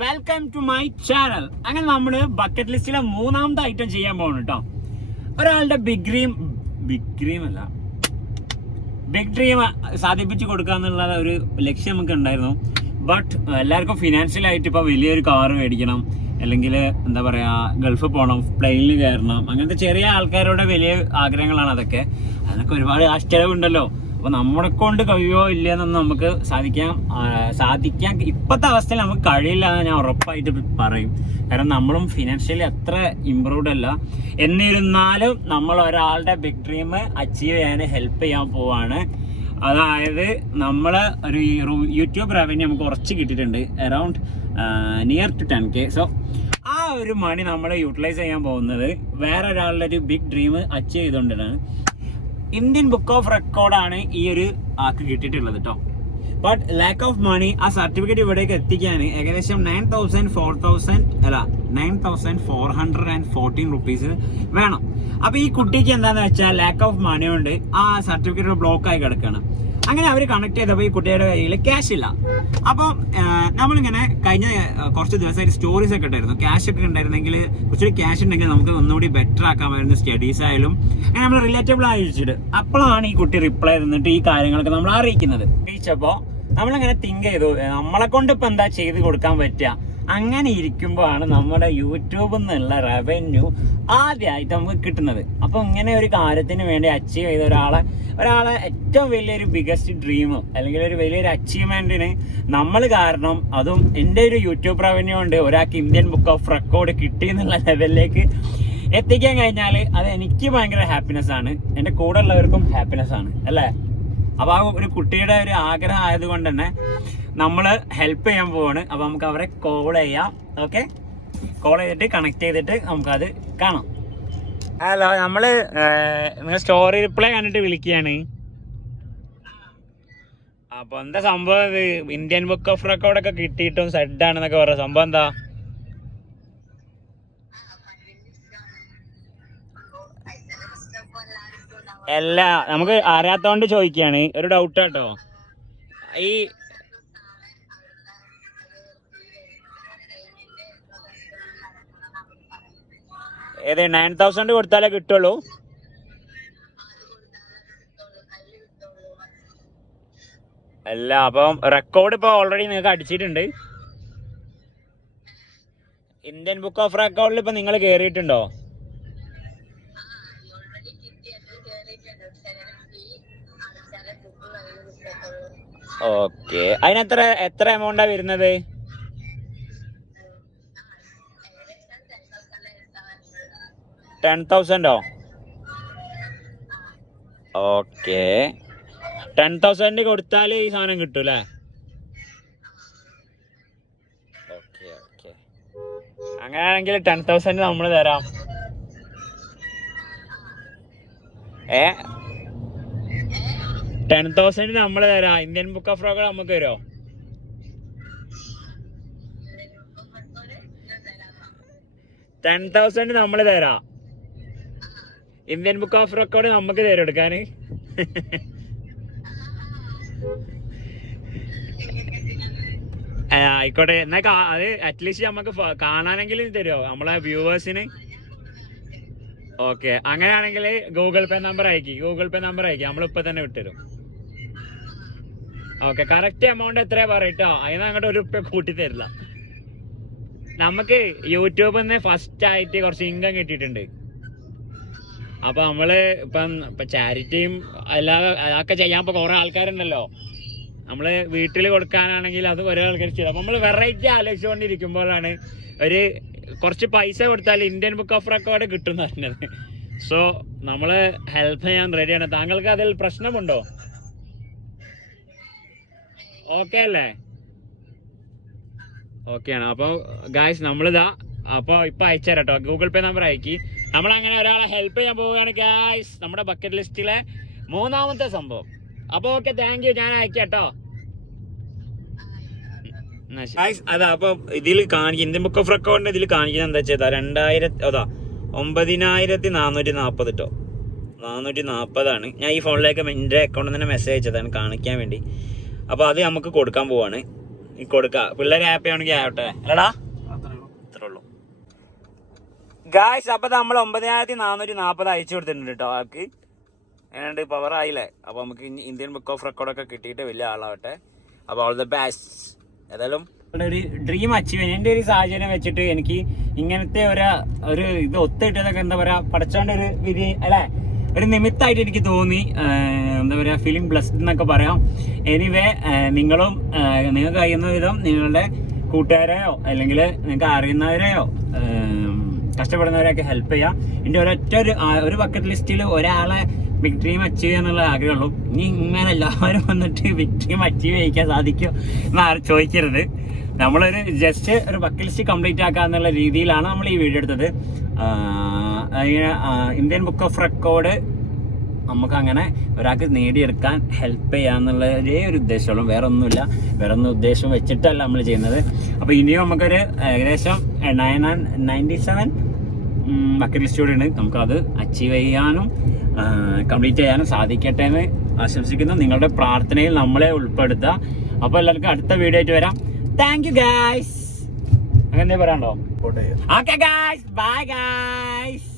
Welcome to my channel. അങ്ങനെ നമ്മള് bucket ലിസ്റ്റിലെ മൂന്നാമത്തെ ഐറ്റം ചെയ്യാൻ പോകണം കേട്ടോ. ഒരാളുടെ ബിഗ് ഡ്രീം സാധിപ്പിച്ചു കൊടുക്കുക എന്നുള്ള ഒരു ലക്ഷ്യം നമുക്ക് ഉണ്ടായിരുന്നു. ബട്ട് എല്ലാവർക്കും ഫിനാൻഷ്യലായിട്ട് ഇപ്പോൾ വലിയൊരു കാറ് മേടിക്കണം, അല്ലെങ്കിൽ എന്താ പറയുക ഗൾഫിൽ പോകണം, പ്ലെയിനിൽ കയറണം, അങ്ങനത്തെ ചെറിയ ആൾക്കാരുടെ വലിയ ആഗ്രഹങ്ങളാണ് അതൊക്കെ. അതിനൊക്കെ ഒരുപാട് ആശ്ചര്യമുണ്ടല്ലോ. അപ്പോൾ നമ്മളെ കൊണ്ട് കഴിയോ ഇല്ലയെന്നൊന്നും നമുക്ക് സാധിക്കാൻ ഇപ്പോഴത്തെ അവസ്ഥയിൽ നമുക്ക് കഴിയില്ല എന്ന് ഞാൻ ഉറപ്പായിട്ട് പറയും. കാരണം നമ്മളും ഫിനാൻഷ്യലി അത്ര ഇമ്പ്രൂവ്ഡ് അല്ല. എന്നിരുന്നാലും നമ്മൾ ഒരാളുടെ ബിഗ് ഡ്രീം അച്ചീവ് ചെയ്യാൻ ഹെൽപ്പ് ചെയ്യാൻ പോവാണ്. അതായത് നമ്മൾ ഒരു യൂട്യൂബ് റവന്യൂ നമുക്ക് കുറച്ച് കിട്ടിയിട്ടുണ്ട്, around near to 10K. So ആ ഒരു മണി നമ്മൾ യൂട്ടിലൈസ് ചെയ്യാൻ പോകുന്നത് വേറെ ഒരാളുടെ ഒരു ബിഗ് ഡ്രീം അച്ചീവ് ചെയ്തുകൊണ്ടാണ്. ഇന്ത്യൻ ബുക്ക് ഓഫ് റെക്കോർഡാണ് ഈ ഒരു ആക്ക് കിട്ടിയിട്ടുള്ളത് കേട്ടോ. ബട്ട് ലാക്ക് ഓഫ് മണി, ആ സർട്ടിഫിക്കറ്റ് ഇവിടേക്ക് എത്തിക്കാൻ ഏകദേശം 9,414 റുപ്പീസ് വേണം. അപ്പൊ ഈ കുട്ടിക്ക് എന്താന്ന് വെച്ചാൽ ലാക്ക് ഓഫ് മണി കൊണ്ട് ആ സർട്ടിഫിക്കറ്റ് ബ്ലോക്ക് ആയി കിടക്കുകയാണ്. അങ്ങനെ അവർ കണക്ട് ചെയ്തപ്പോൾ ഈ കുട്ടിയുടെ കയ്യിൽ ക്യാഷ് ഇല്ല. അപ്പം നമ്മളിങ്ങനെ കഴിഞ്ഞ കുറച്ച് ദിവസമായിട്ട് സ്റ്റോറീസ് ഒക്കെ ഉണ്ടായിരുന്നു. ക്യാഷ് ഒക്കെ ഉണ്ടായിരുന്നെങ്കിൽ കുറച്ചുകൂടി ക്യാഷ് ഉണ്ടെങ്കിൽ നമുക്ക് ഒന്നുകൂടി ബെറ്റർ ആക്കാമായിരുന്നു, സ്റ്റഡീസ് ആയാലും. അങ്ങനെ നമ്മൾ റിലേറ്റബിൾ ആയിട്ട് അപ്പോഴാണ് ഈ കുട്ടി റിപ്ലൈ തന്നിട്ട് ഈ കാര്യങ്ങളൊക്കെ നമ്മൾ അറിയിച്ചപ്പോൾ നമ്മളിങ്ങനെ തിങ്ക് ചെയ്തു, നമ്മളെ കൊണ്ട് ഇപ്പം എന്താ ചെയ്ത് കൊടുക്കാൻ പറ്റുക. അങ്ങനെ ഇരിക്കുമ്പോഴാണ് നമ്മുടെ യൂട്യൂബിൽ നിന്നുള്ള റവന്യൂ ആദ്യമായിട്ട് നമുക്ക് കിട്ടുന്നത്. അപ്പോൾ ഇങ്ങനെ ഒരു കാര്യത്തിന് വേണ്ടി അച്ചീവ് ചെയ്ത ഒരാളെ ഏറ്റവും വലിയൊരു ബിഗസ്റ്റ് ഡ്രീം അല്ലെങ്കിൽ ഒരു വലിയൊരു അച്ചീവ്മെന്റിന് നമ്മൾ കാരണം, അതും എൻ്റെ ഒരു യൂട്യൂബ് റവന്യൂ കൊണ്ട് ഒരാൾക്ക് ഇന്ത്യൻ ബുക്ക് ഓഫ് റെക്കോർഡ് കിട്ടി എന്നുള്ള ലെവലിലേക്ക് എത്തിക്കാൻ കഴിഞ്ഞാൽ അത് എനിക്ക് ഭയങ്കര ഹാപ്പിനെസ് ആണ്, എൻ്റെ കൂടെ ഉള്ളവർക്കും ഹാപ്പിനെസ് ആണ്, അല്ലേ? അപ്പോൾ ആ ഒരു കുട്ടിയുടെ ഒരു ആഗ്രഹം ആയതുകൊണ്ട് തന്നെ നമ്മൾ ഹെൽപ്പ് ചെയ്യാൻ പോവാണ്. അപ്പോൾ നമുക്ക് അവരെ കോൾ ചെയ്യാം. ഓക്കെ, കോൾ ചെയ്തിട്ട് കണക്ട് ചെയ്തിട്ട് നമുക്കത് കാണാം. ഹലോ, നമ്മൾ നിങ്ങൾ സ്റ്റോറി റിപ്ലൈ കണ്ടിട്ട് വിളിക്കുകയാണ്. അപ്പോൾ എന്താ സംഭവം? ഇത് ഇന്ത്യൻ ബുക്ക് ഓഫ് റെക്കോർഡൊക്കെ കിട്ടിയിട്ടും സെഡ് ആണെന്നൊക്കെ പറയാം. സംഭവം എന്താ? അല്ല, നമുക്ക് അറിയാത്തോണ്ട് ചോദിക്കുകയാണ്, ഒരു ഡൗട്ട് കേട്ടോ. ഈ ഏത് 9,000 കൊടുത്താലേ കിട്ടുള്ളൂ? അല്ല, അപ്പം റെക്കോർഡ് ഇപ്പോൾ ഓൾറെഡി നിങ്ങൾക്ക് അടിച്ചിട്ടുണ്ട്. ഇന്ത്യൻ ബുക്ക് ഓഫ് റെക്കോർഡിൽ ഇപ്പം നിങ്ങൾ കയറിയിട്ടുണ്ടോ? ഓക്കെ, അതിന് എത്ര എമൗണ്ടാ വരുന്നത്? $10,000? ഓക്കെ, 10,000 കൊടുത്താൽ ഈ സാധനം കിട്ടും അല്ലേ? ഓക്കെ ഓക്കെ, അങ്ങനെയാണെങ്കിൽ 10,000 നമ്മൾ തരാം. 10,000 നമ്മൾ തരാം. ഇന്ത്യൻ ബുക്ക് ഓഫ് റെക്കോർഡ് നമുക്ക് തരുമോ? $10,000 നമ്മൾ തരാം. ഇന്ത്യൻ ബുക്ക് ഓഫ് റെക്കോർഡ് നമുക്ക് തരും എടുക്കാൻ. ആയിക്കോട്ടെ, എന്നാ അത് അറ്റ്ലീസ്റ്റ് നമുക്ക് കാണാനെങ്കിലും തരുമോ നമ്മളെ വ്യൂവേഴ്സിന്? ഓക്കെ, അങ്ങനെയാണെങ്കിൽ ഗൂഗിൾ പേ നമ്പർ അയക്കി നമ്മളിപ്പോൾ തന്നെ വിട്ടുതരും. ഓക്കെ, കറക്റ്റ് എമൗണ്ട് എത്രയാ പറയട്ടോ, അതിന് അങ്ങോട്ട് ₹1 കൂട്ടി തരില്ല. നമുക്ക് യൂട്യൂബിൽ നിന്ന് ഫസ്റ്റ് ആയിട്ട് കുറച്ച് ഇൻകം കിട്ടിയിട്ടുണ്ട്. അപ്പൊ നമ്മള് ഇപ്പം ചാരിറ്റിയും അല്ലാതെ അതൊക്കെ ചെയ്യാൻ ഇപ്പൊ കുറെ ആൾക്കാരുണ്ടല്ലോ. നമ്മള് വീട്ടിൽ കൊടുക്കാനാണെങ്കിൽ അത് ഒരേ ആൾക്കാർ ചെയ്തു. അപ്പൊ നമ്മള് വെറൈറ്റി ആലോചിച്ചുകൊണ്ടിരിക്കുമ്പോഴാണ് കുറച്ച് പൈസ കൊടുത്താൽ ഇന്ത്യൻ ബുക്ക് ഓഫ് റെക്കോർഡ് കിട്ടും പറഞ്ഞത്. സോ നമ്മള് ഹെൽപ്പ് ചെയ്യാൻ റെഡിയാണ്. താങ്കൾക്ക് അതിൽ പ്രശ്നമുണ്ടോ? ഓക്കെ അല്ലേ? ഓക്കെയാണ്. അപ്പോൾ ഗായ്സ് നമ്മളിതാ അപ്പോൾ ഇപ്പം അയച്ചുതരാം കേട്ടോ, ഗൂഗിൾ പേ നമ്പർ അയക്കി. നമ്മളങ്ങനെ ഒരാളെ ഹെൽപ്പ് ചെയ്യാൻ പോവുകയാണ് ഗായ്സ്, നമ്മുടെ ബക്കറ്റ് ലിസ്റ്റിലെ മൂന്നാമത്തെ സംഭവം. അപ്പോൾ ഓക്കെ, താങ്ക് യു, ഞാൻ അയക്കാം കേട്ടോ. അതാ അപ്പോൾ ഇതിൽ കാണിക്കും ഇന്ത്യൻ ബുക്ക് ഓഫ് റെക്കോർഡിൻ്റെ ഇതിൽ കാണിക്കുന്നത് എന്താ വെച്ചാൽ 9,440 കേട്ടോ. 440 ഞാൻ ഈ ഫോണിലേക്ക് എൻ്റെ അക്കൗണ്ടിൽ തന്നെ മെസ്സേജ് അയച്ചതാണ് കാണിക്കാൻ വേണ്ടി. അപ്പോൾ അത് നമുക്ക് കൊടുക്കാൻ പോവാണ്. ഈ കൊടുക്ക. പിള്ളേര് ഹാപ്പി ആണെങ്കിൽ ആവട്ടെ അല്ലടാ, അത്രേ ഉള്ളൂ ഗായ്സ്. അപ്പൊ നമ്മൾ 9440 അയച്ചു കൊടുത്തിട്ടുണ്ട് കേട്ടോ ആൾക്ക്. ഏതാണ്ട് പവർ ആയില്ലേ. അപ്പൊ നമുക്ക് ഇന്ത്യൻ ബുക്ക് ഓഫ് റെക്കോർഡൊക്കെ കിട്ടിയിട്ട് വലിയ ആളാവട്ടെ. അപ്പൊ ഓൾ ദ ബെസ്റ്റ്. ഏതായാലും ഒരു ഡ്രീം അച്ചീവ് ചെയ്യാൻ എൻ്റെ ഒരു സാഹചര്യം വെച്ചിട്ട് എനിക്ക് ഇങ്ങനത്തെ ഒരു ഇത് ഒത്തിട്ടതൊക്കെ എന്താ പറയാ, പഠിച്ചോണ്ട് ഒരു വിധി അല്ലെ, ഒരു നിമിത്തമായിട്ട് എനിക്ക് തോന്നി. എന്താ പറയുക, ഫീലിംഗ് ബ്ലെസ്ഡ് എന്നൊക്കെ പറയാം. എനിവേ നിങ്ങളും നിങ്ങൾക്ക് കഴിയുന്ന വിധം നിങ്ങളുടെ കൂട്ടുകാരെയോ അല്ലെങ്കിൽ നിങ്ങൾക്ക് അറിയുന്നവരെയോ കഷ്ടപ്പെടുന്നവരെയൊക്കെ ഹെൽപ്പ് ചെയ്യാം. എൻ്റെ ഒരു ബക്കറ്റ് ലിസ്റ്റിൽ ഒരാളെ ബിഗ് ഡ്രീം അച്ചീവ് ചെയ്യാന്നുള്ള ആഗ്രഹമുള്ളൂ. ഇനി ഇങ്ങനെ എല്ലാവരും വന്നിട്ട് ബിഗ് ഡ്രീം അച്ചീവ് ചെയ്യിക്കാൻ സാധിക്കുമോ എന്ന് ആരും ചോദിക്കരുത്. നമ്മളൊരു ജസ്റ്റ് ഒരു ബക്കറ്റ് ലിസ്റ്റ് കംപ്ലീറ്റ് ആക്കുക എന്നുള്ള രീതിയിലാണ് നമ്മൾ ഈ വീഡിയോ എടുത്തത്. ഇന്ത്യൻ ബുക്ക് ഓഫ് റെക്കോർഡ് നമുക്ക് അങ്ങനെ ഒരാൾക്ക് നേടിയെടുക്കാൻ ഹെൽപ്പ് ചെയ്യാന്നുള്ള ഒരേ ഒരു ഉദ്ദേശമുള്ളൂ, വേറെ ഒന്നുമില്ല. വേറെ ഒന്നും ഉദ്ദേശം വെച്ചിട്ടല്ല നമ്മൾ ചെയ്യുന്നത്. അപ്പോൾ ഇനിയും നമുക്കൊരു ഏകദേശം 97 ബക്കറ്റ് ലിസ്റ്റ് കൂടെ ഉണ്ട്. നമുക്കത് അച്ചീവ് ചെയ്യാനും കംപ്ലീറ്റ് ചെയ്യാനും സാധിക്കട്ടെ എന്ന് ആശംസിക്കുന്നു. നിങ്ങളുടെ പ്രാർത്ഥനയിൽ നമ്മളെ ഉൾപ്പെടുത്തുക. അപ്പോൾ എല്ലാവർക്കും അടുത്ത വീഡിയോ ആയിട്ട് വരാം. Thank you guys. അങ്ങനെ പറയാനുണ്ടോ? Okay guys, bye guys.